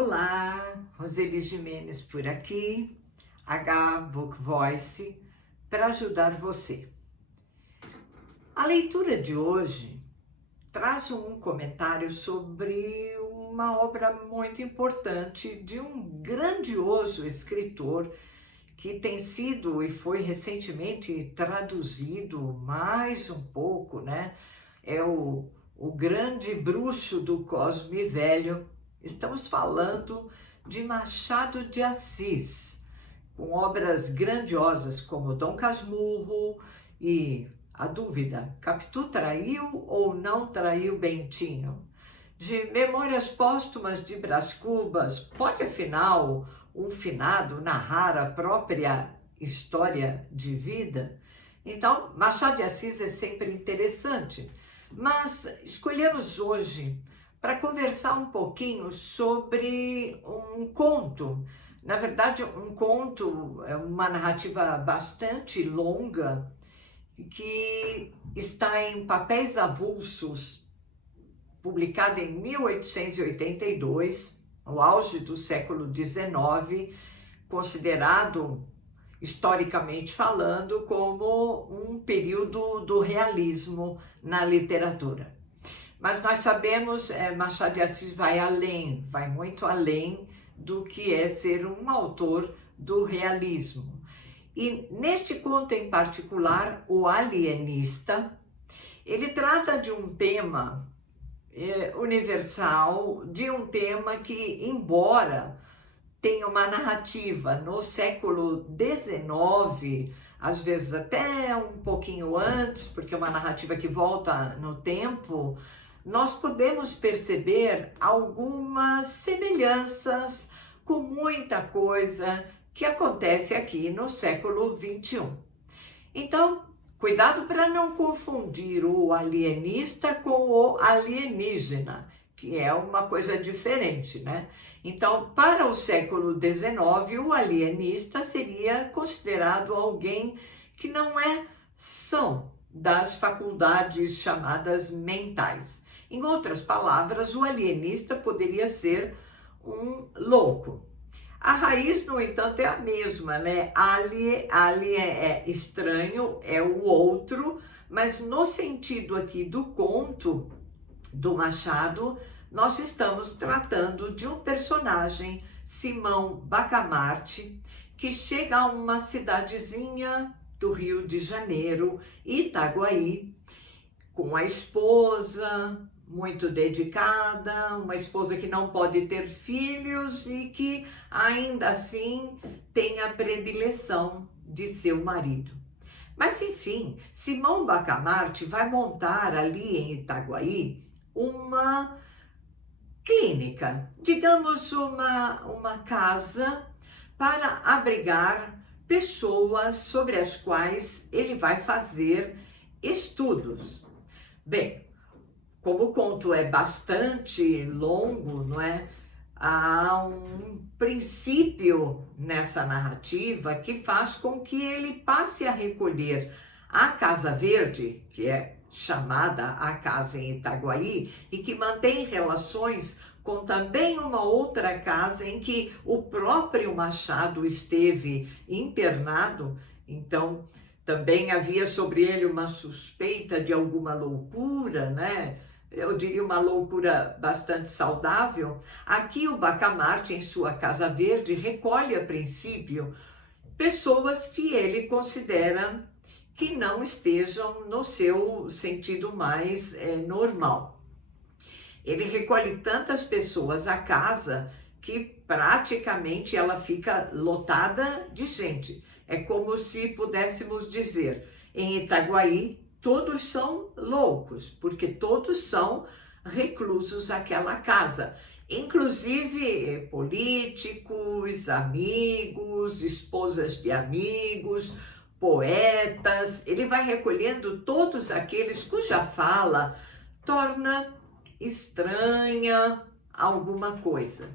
Olá, Roseli Jimenez por aqui, H Book Voice, para ajudar você. A leitura de hoje traz um comentário sobre uma obra muito importante de um grandioso escritor que tem sido e foi recentemente traduzido mais um pouco, né? É o grande bruxo do Cosme Velho. Estamos falando de Machado de Assis, com obras grandiosas como Dom Casmurro e A Dúvida, Capitu traiu ou não traiu Bentinho? De Memórias Póstumas de Brás Cubas, pode afinal um finado narrar a própria história de vida? Então, Machado de Assis é sempre interessante, mas escolhemos hoje para conversar um pouquinho sobre um conto. Na verdade, um conto é uma narrativa bastante longa que está em Papéis Avulsos, publicado em 1882, o auge do século XIX, considerado, historicamente falando, como um período do realismo na literatura. Mas nós sabemos, Machado de Assis vai além, vai muito além do que é ser um autor do realismo. E neste conto em particular, O Alienista, ele trata de um tema universal, de um tema que, embora tenha uma narrativa no século XIX, às vezes até um pouquinho antes, porque é uma narrativa que volta no tempo, nós podemos perceber algumas semelhanças com muita coisa que acontece aqui no século XXI. Então, cuidado para não confundir o alienista com o alienígena, que é uma coisa diferente, né? Então, para o século XIX, o alienista seria considerado alguém que não é são das faculdades chamadas mentais. Em outras palavras, o alienista poderia ser um louco. A raiz, no entanto, é a mesma, né? Ali é estranho, é o outro, mas no sentido aqui do conto do Machado, nós estamos tratando de um personagem, Simão Bacamarte, que chega a uma cidadezinha do Rio de Janeiro, Itaguaí, com a esposa muito dedicada, uma esposa que não pode ter filhos e que ainda assim tem a predileção de seu marido. Mas enfim, Simão Bacamarte vai montar ali em Itaguaí uma clínica, digamos uma casa para abrigar pessoas sobre as quais ele vai fazer estudos. Bem, como o conto é bastante longo, não é? Há um princípio nessa narrativa que faz com que ele passe a recolher a Casa Verde, que é chamada a casa em Itaguaí, e que mantém relações com também uma outra casa em que o próprio Machado esteve internado. Então, também havia sobre ele uma suspeita de alguma loucura, né? Eu diria uma loucura bastante saudável. Aqui o Bacamarte, em sua Casa Verde, recolhe a princípio pessoas que ele considera que não estejam no seu sentido mais normal. Ele recolhe tantas pessoas à casa que praticamente ela fica lotada de gente. É como se pudéssemos dizer, em Itaguaí, todos são loucos, porque todos são reclusos àquela casa, inclusive políticos, amigos, esposas de amigos, poetas. Ele vai recolhendo todos aqueles cuja fala torna estranha alguma coisa.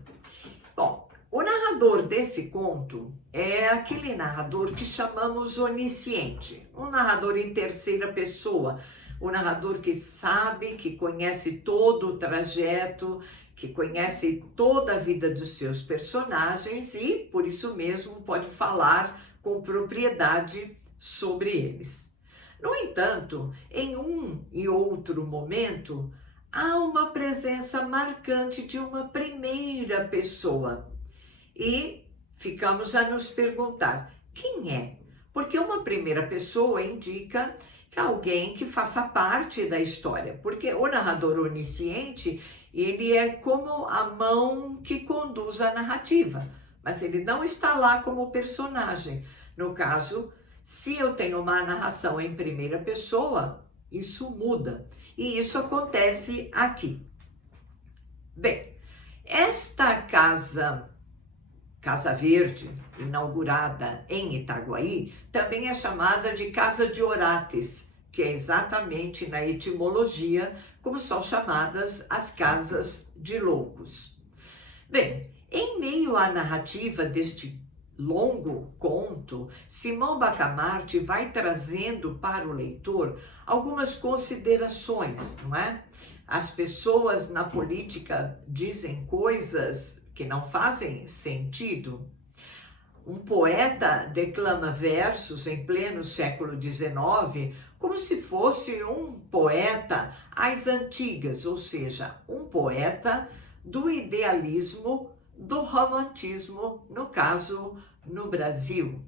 Bom, o narrador desse conto é aquele narrador que chamamos onisciente, um narrador em terceira pessoa, o narrador que sabe, que conhece todo o trajeto que conhece toda a vida dos seus personagens e, por isso mesmo, pode falar com propriedade sobre eles. No entanto, em um e outro momento, há uma presença marcante de uma primeira pessoa e ficamos a nos perguntar: quem é? Porque uma primeira pessoa indica que alguém que faça parte da história, porque o narrador onisciente, ele é como a mão que conduz a narrativa, mas ele não está lá como personagem. No caso, se eu tenho uma narração em primeira pessoa, isso muda. E isso acontece aqui. Bem, esta Casa Verde, inaugurada em Itaguaí, também é chamada de Casa de Orates, que é exatamente na etimologia como são chamadas as casas de loucos. Bem, em meio à narrativa deste longo conto, Simão Bacamarte vai trazendo para o leitor algumas considerações, não é? As pessoas na política dizem coisas que não fazem sentido. Um poeta declama versos em pleno século XIX como se fosse um poeta às antigas, ou seja, um poeta do idealismo, do romantismo, no caso, no Brasil.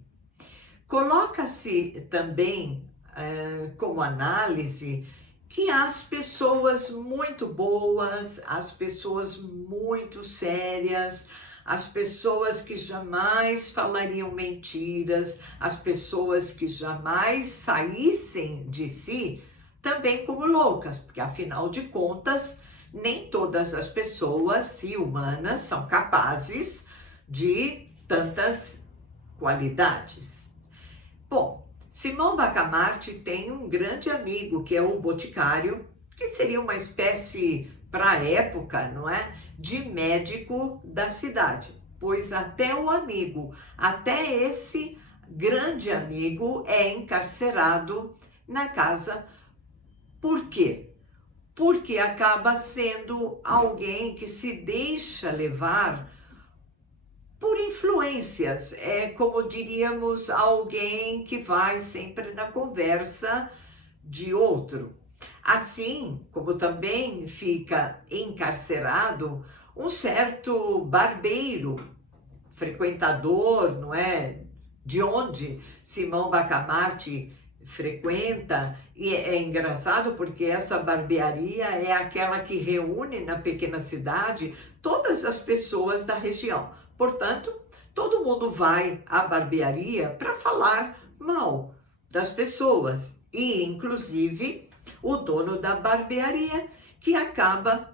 Coloca-se também como análise que as pessoas muito boas, as pessoas muito sérias, as pessoas que jamais falariam mentiras, as pessoas que jamais saíssem de si, também como loucas, porque afinal de contas, nem todas as pessoas, se humanas, são capazes de tantas qualidades. Bom, Simão Bacamarte tem um grande amigo, que é o Boticário, que seria uma espécie, para a época, não é, de médico da cidade, pois até o amigo, até esse grande amigo é encarcerado na casa. Por quê? Porque acaba sendo alguém que se deixa levar por influências, é como diríamos, alguém que vai sempre na conversa de outro. Assim como também fica encarcerado um certo barbeiro, frequentador, não é? De onde Simão Bacamarte frequenta, e é engraçado porque essa barbearia é aquela que reúne na pequena cidade todas as pessoas da região. Portanto, todo mundo vai à barbearia para falar mal das pessoas e, inclusive, o dono da barbearia, que acaba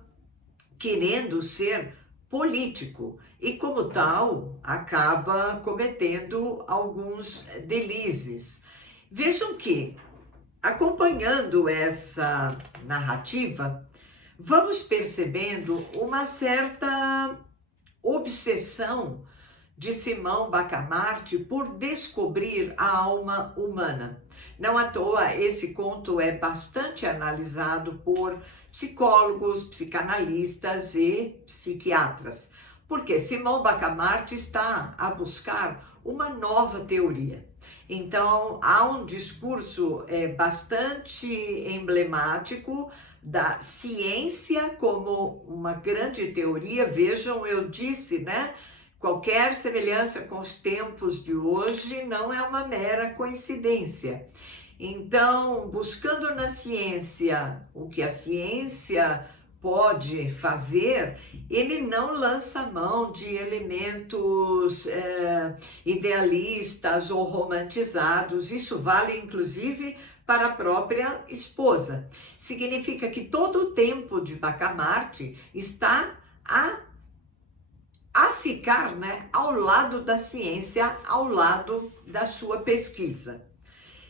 querendo ser político e, como tal, acaba cometendo alguns deslizes. Vejam que, acompanhando essa narrativa, vamos percebendo uma certa obsessão de Simão Bacamarte por descobrir a alma humana. Não à toa, esse conto é bastante analisado por psicólogos, psicanalistas e psiquiatras, porque Simão Bacamarte está a buscar uma nova teoria. Então, há um discurso bastante emblemático da ciência como uma grande teoria. Vejam, eu disse, né? Qualquer semelhança com os tempos de hoje não é uma mera coincidência. Então, buscando na ciência o que a ciência pode fazer, ele não lança mão de elementos idealistas ou romantizados. Isso vale, inclusive, para a própria esposa. Significa que todo o tempo de Bacamarte está a ficar, né, ao lado da ciência, ao lado da sua pesquisa.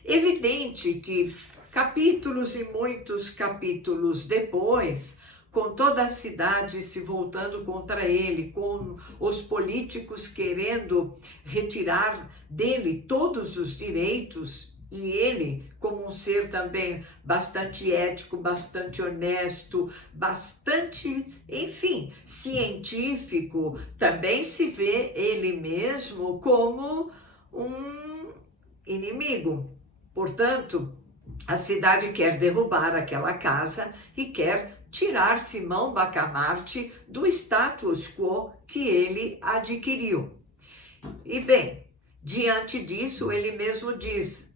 Evidente que capítulos e muitos capítulos depois, com toda a cidade se voltando contra ele, com os políticos querendo retirar dele todos os direitos, e ele, com como um ser também bastante ético, bastante honesto, bastante, enfim, científico. Também se vê ele mesmo como um inimigo. Portanto, a cidade quer derrubar aquela casa e quer tirar Simão Bacamarte do status quo que ele adquiriu. E bem, diante disso, ele mesmo diz: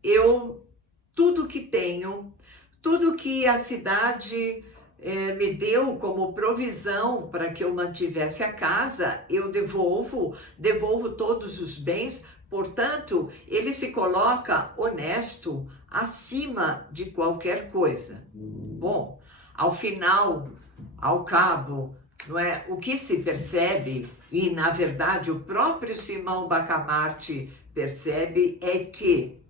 tudo que tenho, tudo que a cidade me deu como provisão para que eu mantivesse a casa, eu devolvo todos os bens. Portanto, ele se coloca honesto acima de qualquer coisa. Bom, ao final, ao cabo, não é? O que se percebe, e na verdade o próprio Simão Bacamarte percebe, é que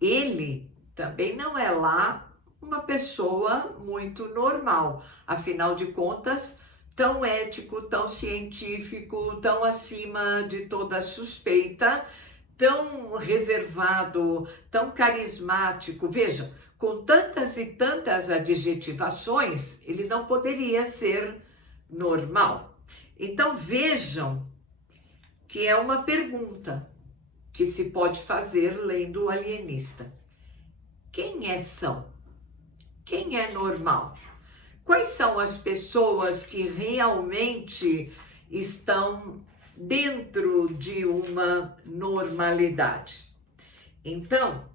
ele também não é lá uma pessoa muito normal. Afinal de contas, tão ético, tão científico, tão acima de toda suspeita, tão reservado, tão carismático. Veja, com tantas e tantas adjetivações, ele não poderia ser normal. Então vejam que é uma pergunta que se pode fazer lendo O Alienista. Quem são? Quem é normal? Quais são as pessoas que realmente estão dentro de uma normalidade? Então,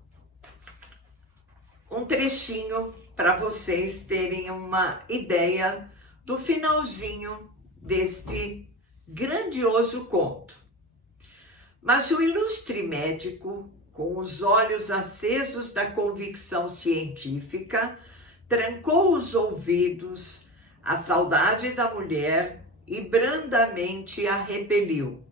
um trechinho para vocês terem uma ideia do finalzinho deste grandioso conto. Mas o ilustre médico, com os olhos acesos da convicção científica, trancou os ouvidos à saudade da mulher e brandamente a repeliu.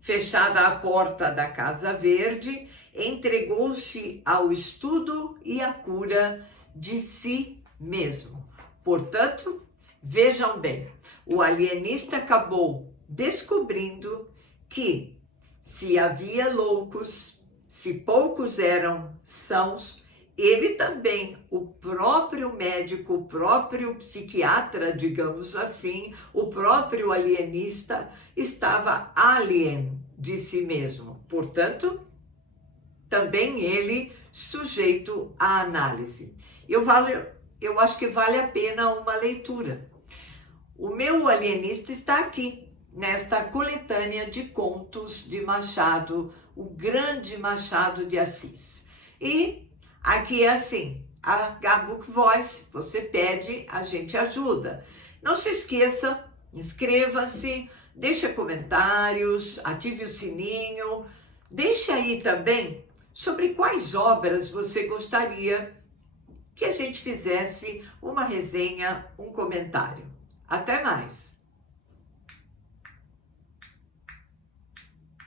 Fechada a porta da Casa Verde, entregou-se ao estudo e à cura de si mesmo. Portanto, vejam bem, o alienista acabou descobrindo que se havia loucos, se poucos eram sãos, ele também, o próprio médico, o próprio psiquiatra, digamos assim, o próprio alienista, estava alien de si mesmo. Portanto, também ele sujeito à análise. Eu acho que vale a pena uma leitura. O meu alienista está aqui, nesta coletânea de contos de Machado, o grande Machado de Assis. E aqui é assim, a Book Voice, você pede, a gente ajuda. Não se esqueça, inscreva-se, deixa comentários, ative o sininho, deixa aí também sobre quais obras você gostaria que a gente fizesse uma resenha, um comentário. Até mais!